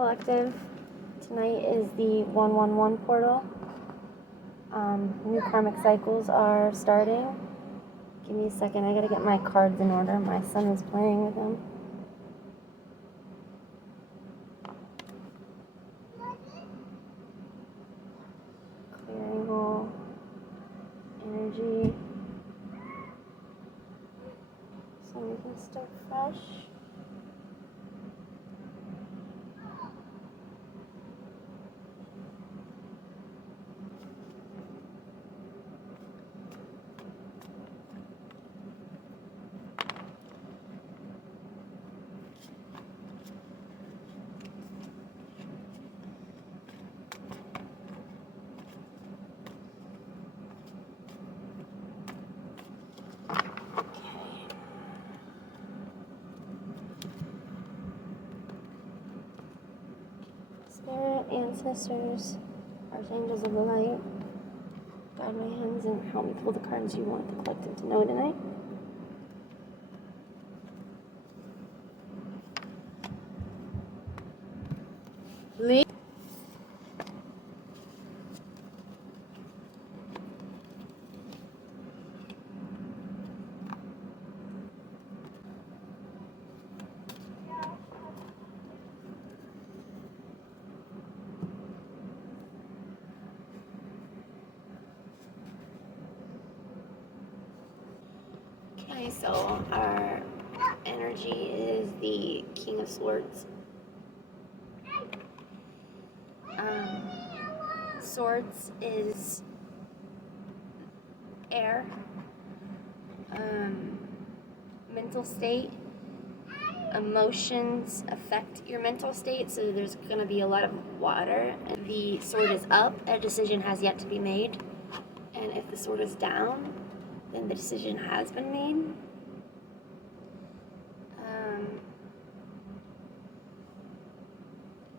Collective. Tonight is the 111 portal. New karmic cycles are starting. Give me a second, I gotta get my cards in order. My son is playing with them. Clearing all energy so we can start fresh. Spirit, ancestors, archangels of the light, guide my hands and help me pull the cards you want the collective to know tonight. Lee. Okay, so our energy is the King of Swords. Swords is air. Mental state. Emotions affect your mental state, so there's going to be a lot of water. And the sword is up, a decision has yet to be made. And if the sword is down, then the decision has been made.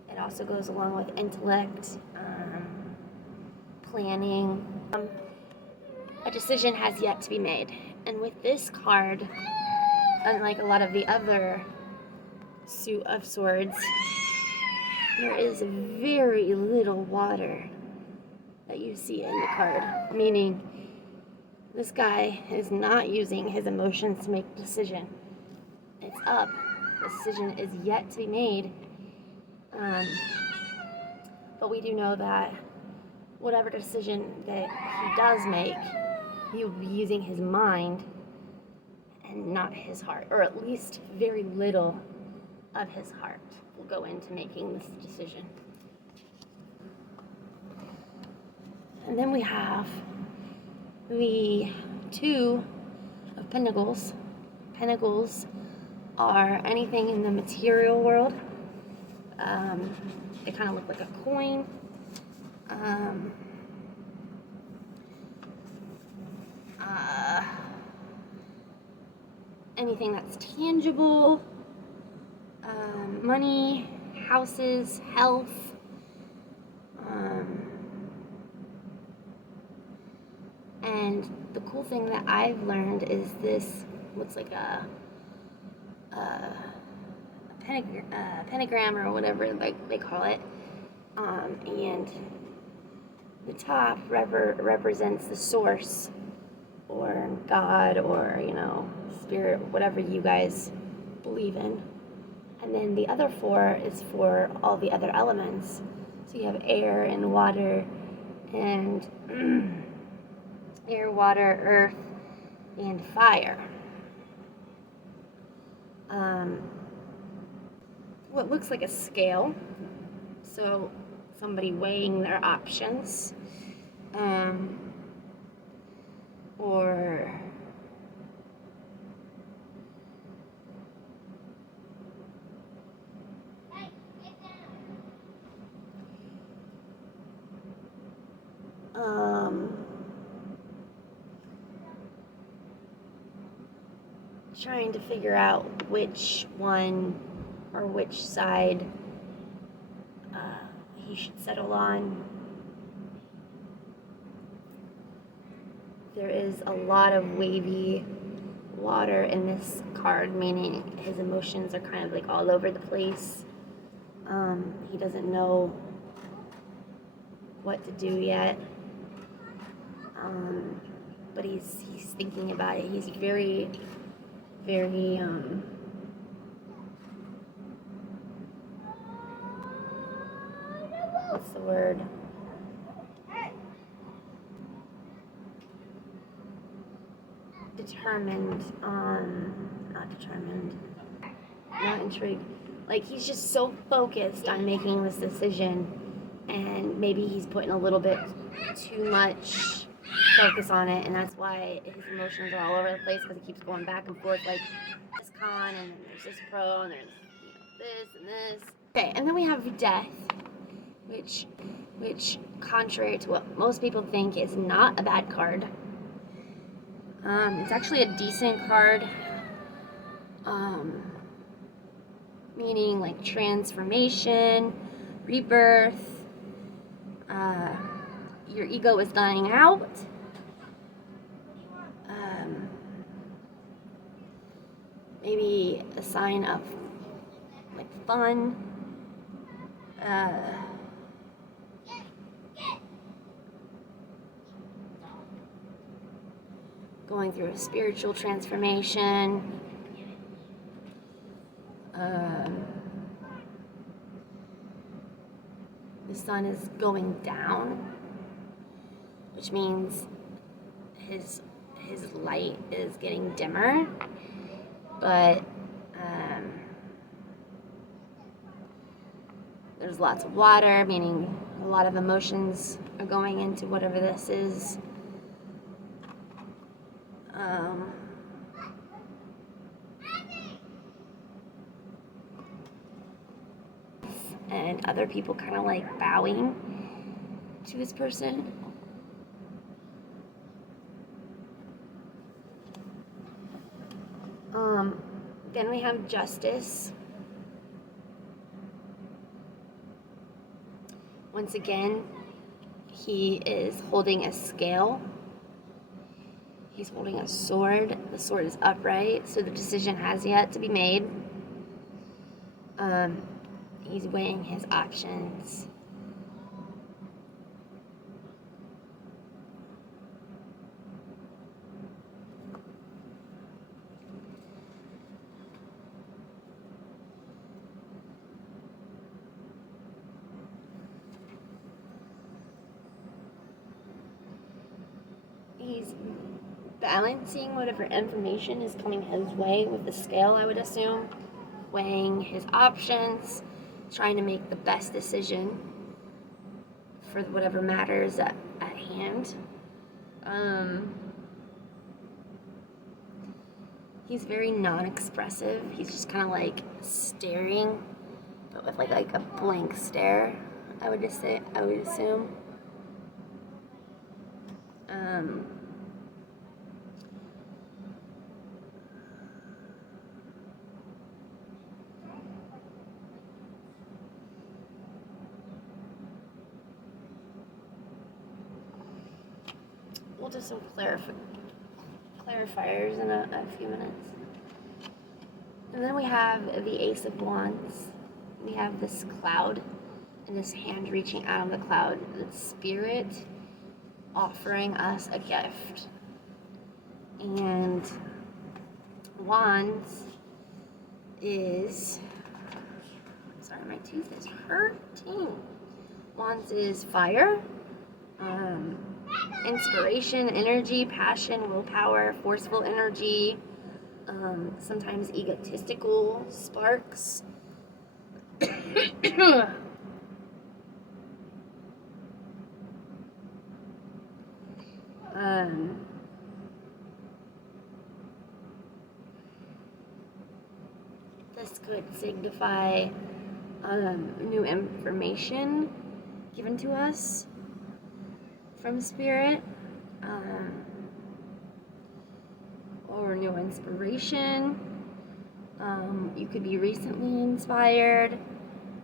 It also goes along with intellect, planning. A decision has yet to be made. And with this card, unlike a lot of the other suit of swords, there is very little water that you see in the card, meaning this guy is not using his emotions to make a decision. It's up. The decision is yet to be made. But we do know that whatever decision that he does make, he will be using his mind and not his heart, or at least very little of his heart will go into making this decision. And then we have the Two of Pentacles. Pentacles are anything in the material world. They kind of look like a coin. Anything that's tangible, money, houses, health. And the cool thing that I've learned is this looks like a pentagram or whatever like they call it, and the top represents the source or God or spirit, whatever you guys believe in, and then the other four is for all the other elements. So you have air and water and air, water, earth, and fire. What looks like a scale, so somebody weighing their options, or trying to figure out which one or which side he should settle on. There is a lot of wavy water in this card, meaning his emotions are kind of like all over the place. He doesn't know what to do yet. But he's thinking about it. He's very, very, what's the word? Determined, not intrigued. Like, he's just so focused on making this decision, and maybe he's putting a little bit too much focus on it, and that's why his emotions are all over the place, because he keeps going back and forth, like, this con, and then there's this pro, and there's, this and this. Okay, and then we have death, which, contrary to what most people think, is not a bad card. It's actually a decent card, meaning like transformation, rebirth, your ego is dying out, maybe a sign of like fun, going through a spiritual transformation, the sun is going down, which means his light is getting dimmer, but there's lots of water, meaning a lot of emotions are going into whatever this is. And other people kind of like bowing to this person. Then we have justice. Once again, he is holding a scale. He's holding a sword. The sword is upright, so the decision has yet to be made. He's weighing his options. He's balancing whatever information is coming his way with the scale, I would assume, weighing his options, trying to make the best decision for whatever matters at hand. He's very non-expressive. He's just kind of like staring, but with like a blank stare, I would assume. We'll do some clarifiers in a few minutes. And then we have the Ace of Wands. We have this cloud and this hand reaching out on the cloud. The spirit offering us a gift. And Wands is, sorry, my tooth is hurting. Wands is fire, inspiration, energy, passion, willpower, forceful energy, sometimes egotistical sparks. This could signify new information given to us from Spirit, or new inspiration. You could be recently inspired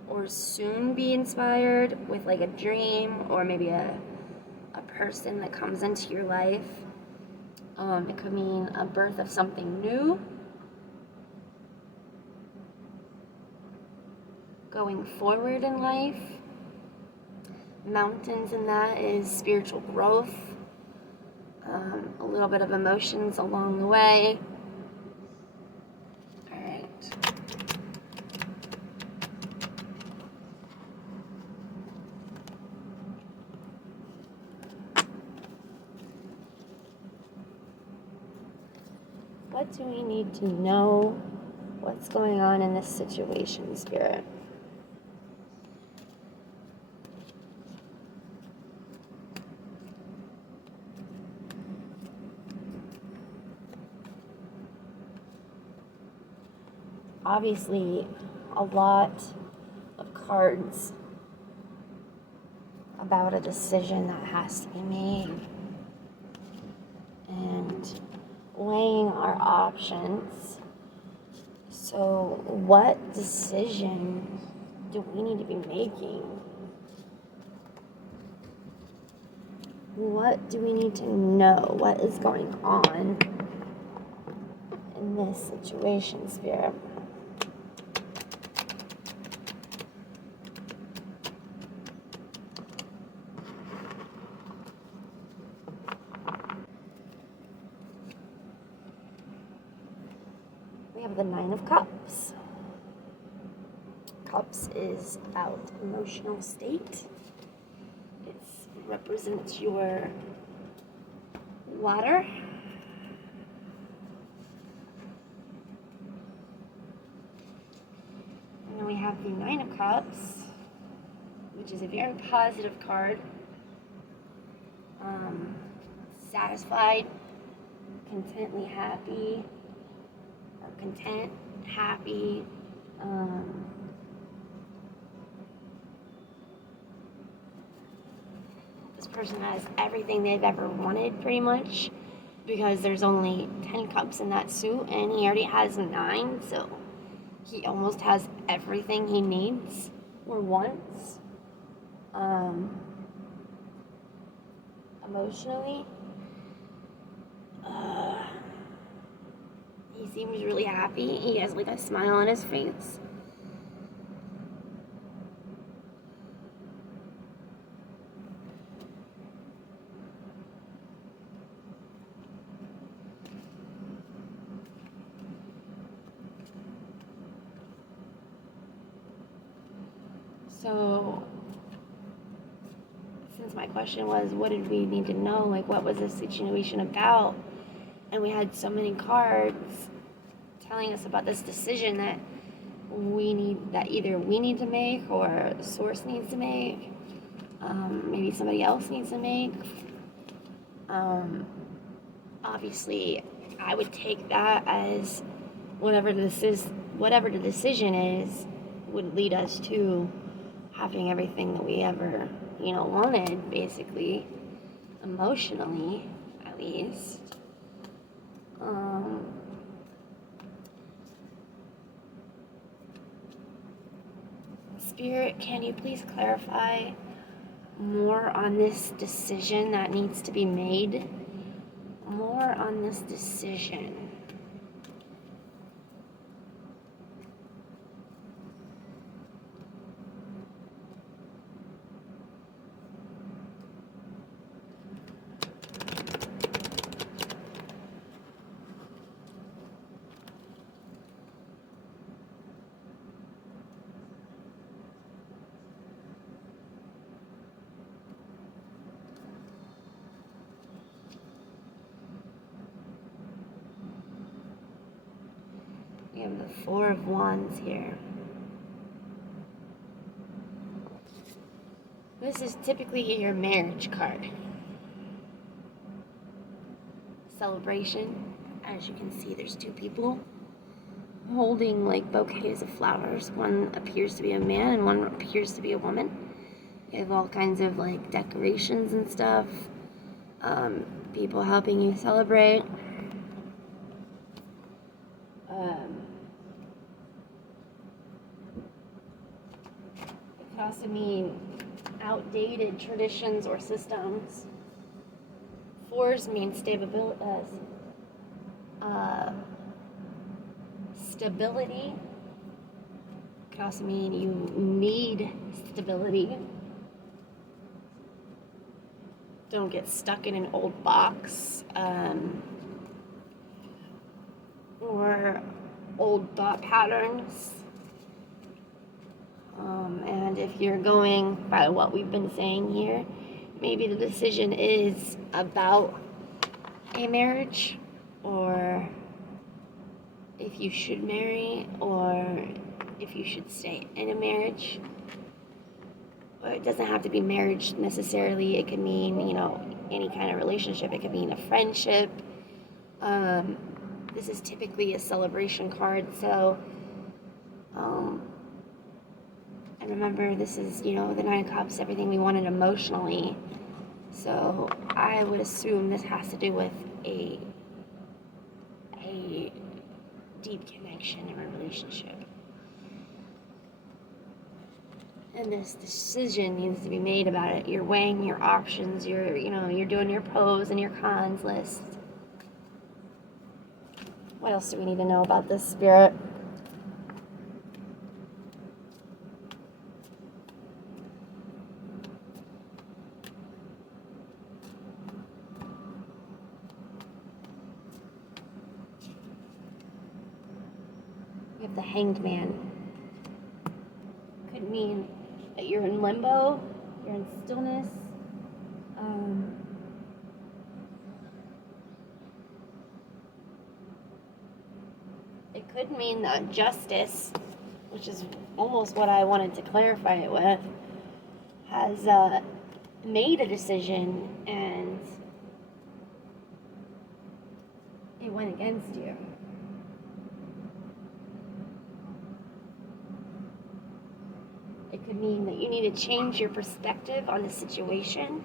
or soon be inspired with like a dream or maybe a person that comes into your life. It could mean a birth of something new. going forward in life. Mountains in that is spiritual growth, a little bit of emotions along the way. All right. What do we need to know? What's going on in this situation, Spirit? Obviously, a lot of cards about a decision that has to be made. And weighing our options. So, what decision do we need to be making? What do we need to know? What is going on in this situation, Spirit? We have the Nine of Cups. Cups is about emotional state. It represents your water. And then we have the Nine of Cups, which is a very positive card. Satisfied, contently happy, or content, happy. This person has everything they've ever wanted, pretty much, because there's only 10 cups in that suit, and he already has 9, so he almost has everything he needs or wants. Emotionally, he seems really happy. He has like a smile on his face. So, since my question was, what did we need to know? Like, what was this situation about? And we had so many cards telling us about this decision that either we need to make or the source needs to make. Maybe somebody else needs to make. Obviously, I would take that as whatever the decision is, would lead us to having everything that we ever, wanted, basically, emotionally, at least. Spirit, can you please clarify more on this decision that needs to be made? More on this decision. We have the Four of Wands here. This is typically your marriage card. Celebration. As you can see, there's 2 people holding like bouquets of flowers. One appears to be a man and one appears to be a woman. You have all kinds of like decorations and stuff. People helping you celebrate. It could also mean outdated traditions or systems. 4s mean stability, could also mean you need stability. Don't get stuck in an old box, or old thought patterns. And if you're going by what we've been saying here, maybe the decision is about a marriage, or if you should marry, or if you should stay in a marriage. Or it doesn't have to be marriage necessarily. It could mean, any kind of relationship. It could mean a friendship. This is typically a celebration card, so and remember, this is, the Nine of Cups, everything we wanted emotionally. So I would assume this has to do with a deep connection in a relationship. And this decision needs to be made about it. You're weighing your options. You're doing your pros and your cons list. What else do we need to know about this, Spirit? We have the Hanged Man. Could mean that you're in limbo, you're in stillness. It could mean that justice, which is almost what I wanted to clarify it with, has made a decision and it went against you. It could mean that you need to change your perspective on the situation.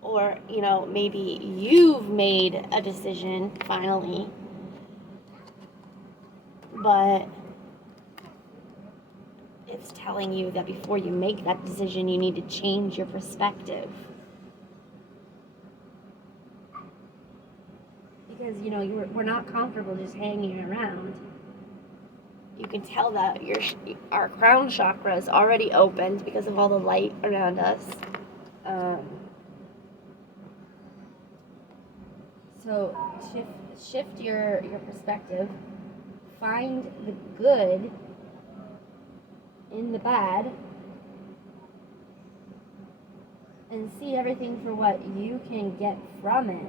Or, maybe you've made a decision finally, but it's telling you that before you make that decision, you need to change your perspective. Because, we're not comfortable just hanging around. You can tell that our crown chakra is already opened because of all the light around us. So shift your perspective. Find the good in the bad. And see everything for what you can get from it.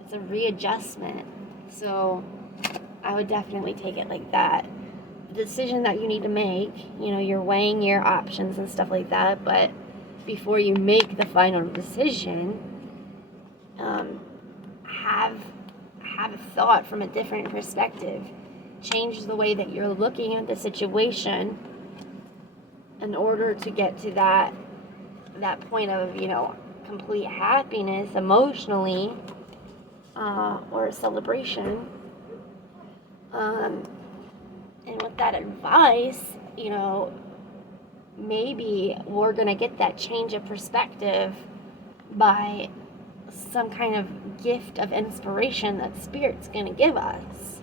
It's a readjustment. So I would definitely take it like that. The decision that you need to make, you're weighing your options and stuff like that, but before you make the final decision, have a thought from a different perspective. Change the way that you're looking at the situation in order to get to that point of, complete happiness emotionally, or celebration. And with that advice, maybe we're going to get that change of perspective by some kind of gift of inspiration that Spirit's going to give us.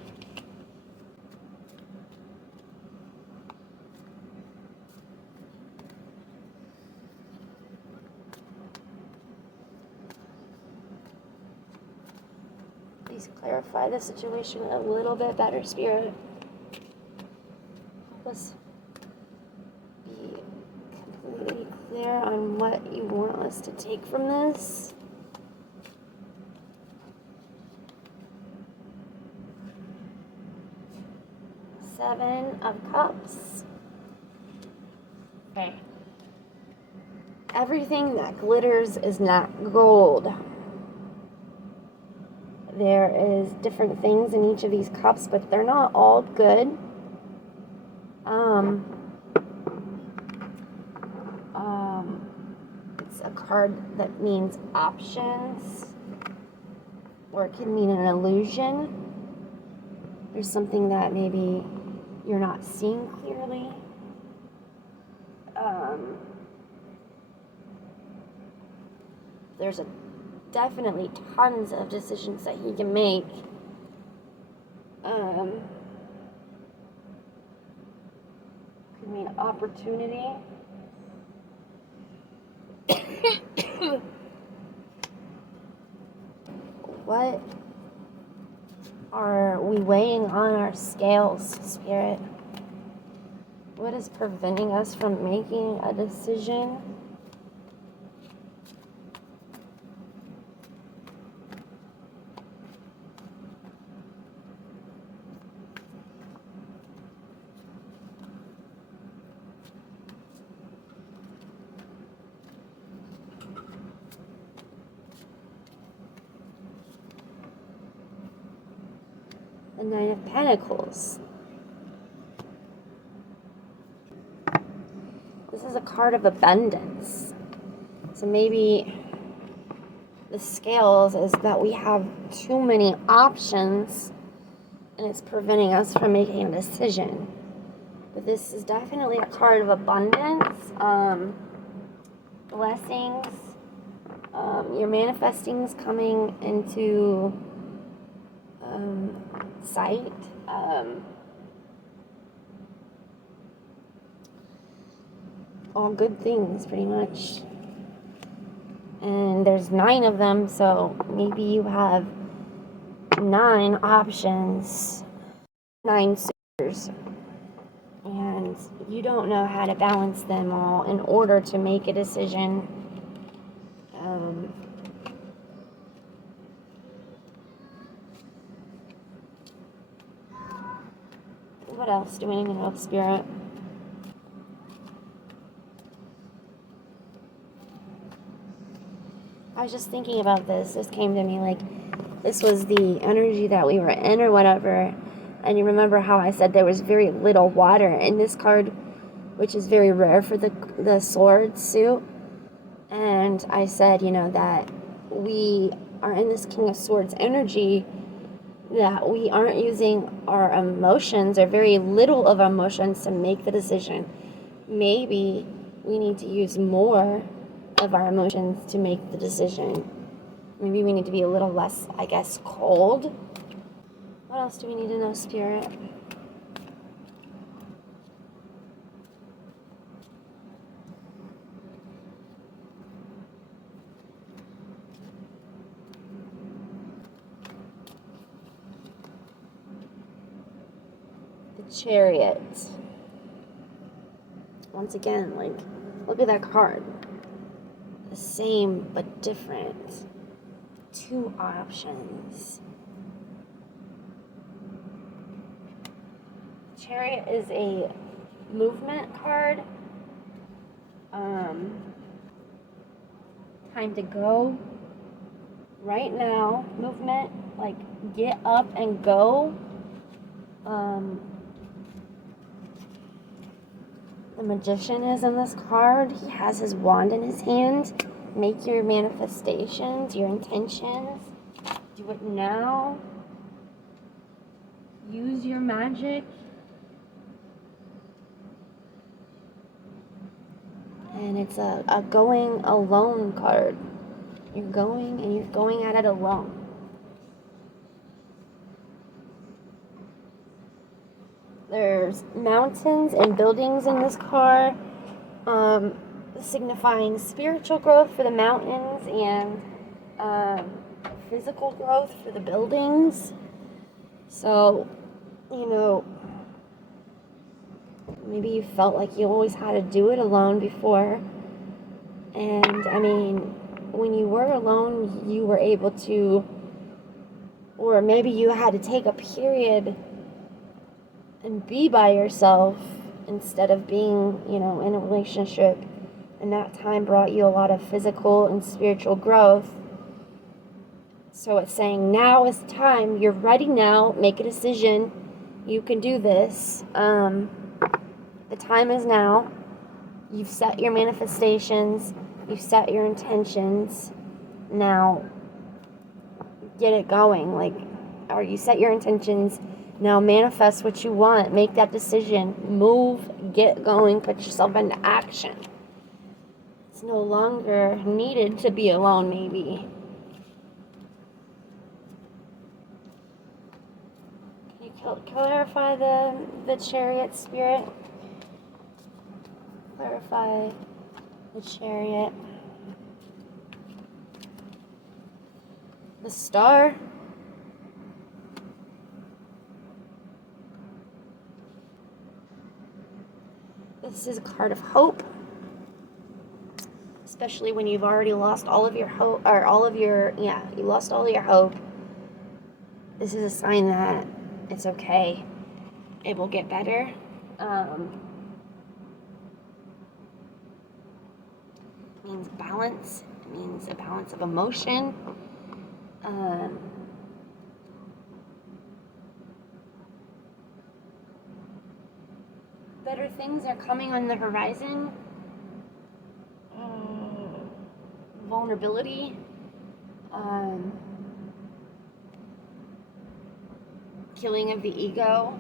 Please clarify the situation a little bit better, Spirit. Help us be completely clear on what you want us to take from this. Seven of Cups. Okay. Everything that glitters is not gold. There is different things in each of these cups, but they're not all good. It's a card that means options, or it can mean an illusion. There's something that maybe you're not seeing clearly. There's definitely tons of decisions that he can make. opportunity. What are we weighing on our scales, Spirit? What is preventing us from making a decision? The Nine of Pentacles. This is a card of abundance. So maybe the scales is that we have too many options and it's preventing us from making a decision. But this is definitely a card of abundance, blessings. Your manifesting's coming into sight. All good things, pretty much. And there's 9 of them, so maybe you have 9 options, 9 suitors, and you don't know how to balance them all in order to make a decision. What else do we need to know, Spirit? I was just thinking about this. This came to me like this was the energy that we were in or whatever. And you remember how I said there was very little water in this card, which is very rare for the sword suit. And I said, that we are in this King of Swords energy, that we aren't using our emotions or very little of our emotions to make the decision. Maybe we need to use more of our emotions to make the decision. Maybe we need to be a little less, I guess, cold. What else do we need to know, Spirit? The Chariot. Once again, look at that card. The same but different. 2 options. Chariot is a movement card. Time to go. Right now, movement, get up and go. The Magician is in this card. He has his wand in his hand. Make your manifestations, your intentions. Do it now. Use your magic. And it's a going alone card. You're going and you're going at it alone. There's mountains and buildings in this card, signifying spiritual growth for the mountains and physical growth for the buildings. So, maybe you felt like you always had to do it alone before. And, when you were alone, you were able to, or maybe you had to take a period and be by yourself instead of being, in a relationship. And that time brought you a lot of physical and spiritual growth. So it's saying now is time. You're ready now. Make a decision. You can do this. The time is now. You've set your manifestations. You've set your intentions. Now, get it going. Or you set your intentions. Now manifest what you want. Make that decision. Move. Get going. Put yourself into action. It's no longer needed to be alone, maybe. Can you clarify the Chariot, Spirit? clarify the Chariot. The Star. This is a card of hope. Especially when you've already lost all of your hope, or you lost all of your hope. This is a sign that it's okay. It will get better. It means balance. It means a balance of emotion. Better things are coming on the horizon. Vulnerability. Killing of the ego.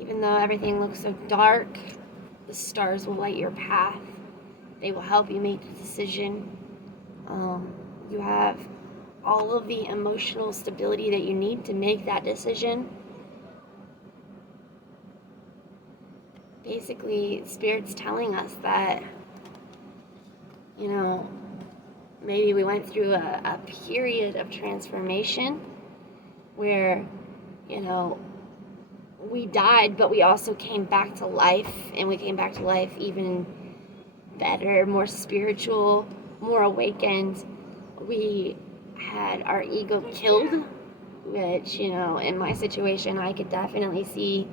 Even though everything looks so dark, the stars will light your path. They will help you make the decision. You have all of the emotional stability that you need to make that decision. Basically, Spirit's telling us that, maybe we went through a period of transformation where, we died, but we also came back to life, and we came back to life even better, more spiritual, more awakened. We had our ego killed, which, in my situation, I could definitely see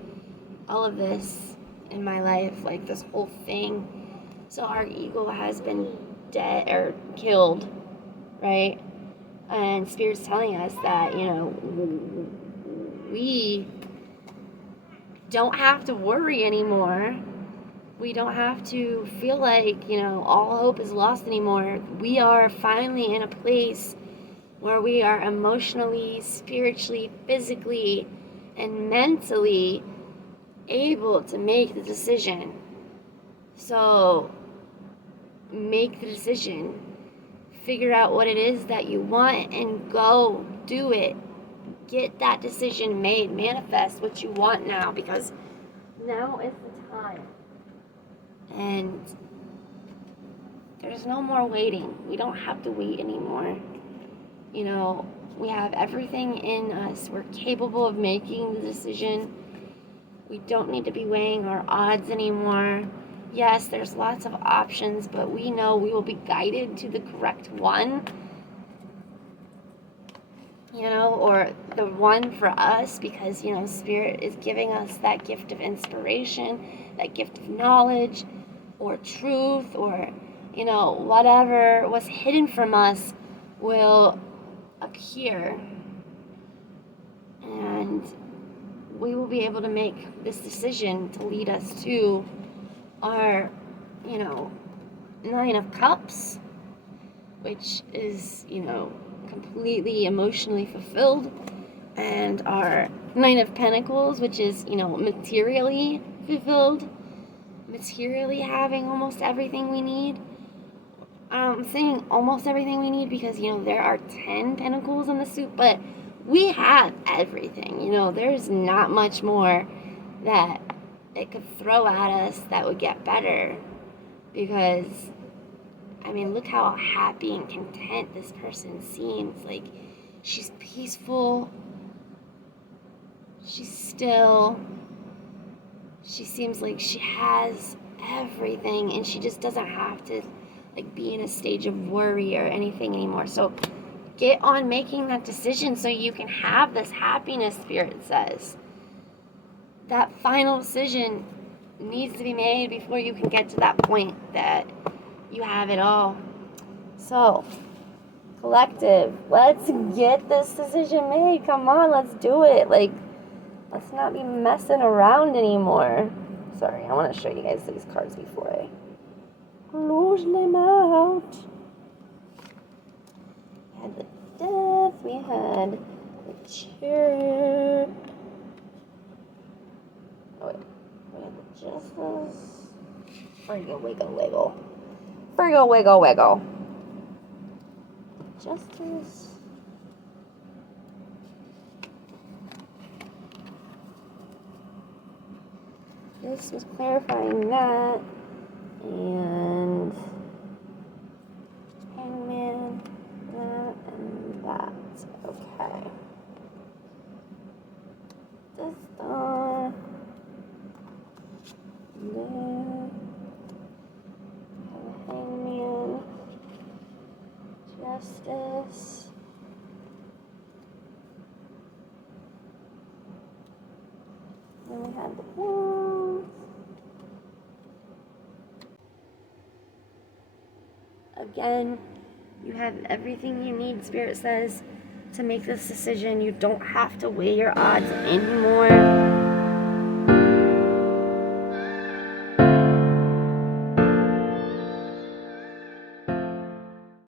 all of this in my life, like this whole thing. So our ego has been dead or killed, right? And Spirit's telling us that, we don't have to worry anymore. We don't have to feel like, all hope is lost anymore. We are finally in a place where we are emotionally, spiritually, physically, and mentally able to make the decision. So, make the decision. Figure out what it is that you want and go do it. Get that decision made. Manifest what you want now, because now is the time. And there's no more waiting. We don't have to wait anymore. We have everything in us. We're capable of making the decision. We don't need to be weighing our odds anymore. Yes, there's lots of options, but we know we will be guided to the correct one. Or the one for us, because, Spirit is giving us that gift of inspiration, that gift of knowledge, or truth, or, whatever was hidden from us will appear. And we will be able to make this decision to lead us to our, 9 of Cups, which is, completely emotionally fulfilled, and our 9 of Pentacles, which is, materially fulfilled, materially having almost everything we need. I'm saying almost everything we need because, there are 10 pentacles in the suit, but we have everything. There's not much more that it could throw at us that would get better, because look how happy and content this person seems. Like, she's peaceful, she's still, she seems like she has everything, and she just doesn't have to, be in a stage of worry or anything anymore. So get on making that decision so you can have this happiness, Spirit says. That final decision needs to be made before you can get to that point that you have it all. So, collective, let's get this decision made. Come on, let's do it. Let's not be messing around anymore. Sorry, I want to show you guys these cards before I close them out. We had the Death, we had the Chariot. Oh wait, we had the Justice. Wiggle, wiggle, wiggle. Wiggle, wiggle, wiggle. Justice. This was clarifying that. And hangman, that, and that. Okay. This done. There. Hangman. Justice. Then we had the wands. Again, you have everything you need, Spirit says, to make this decision. You don't have to weigh your odds anymore.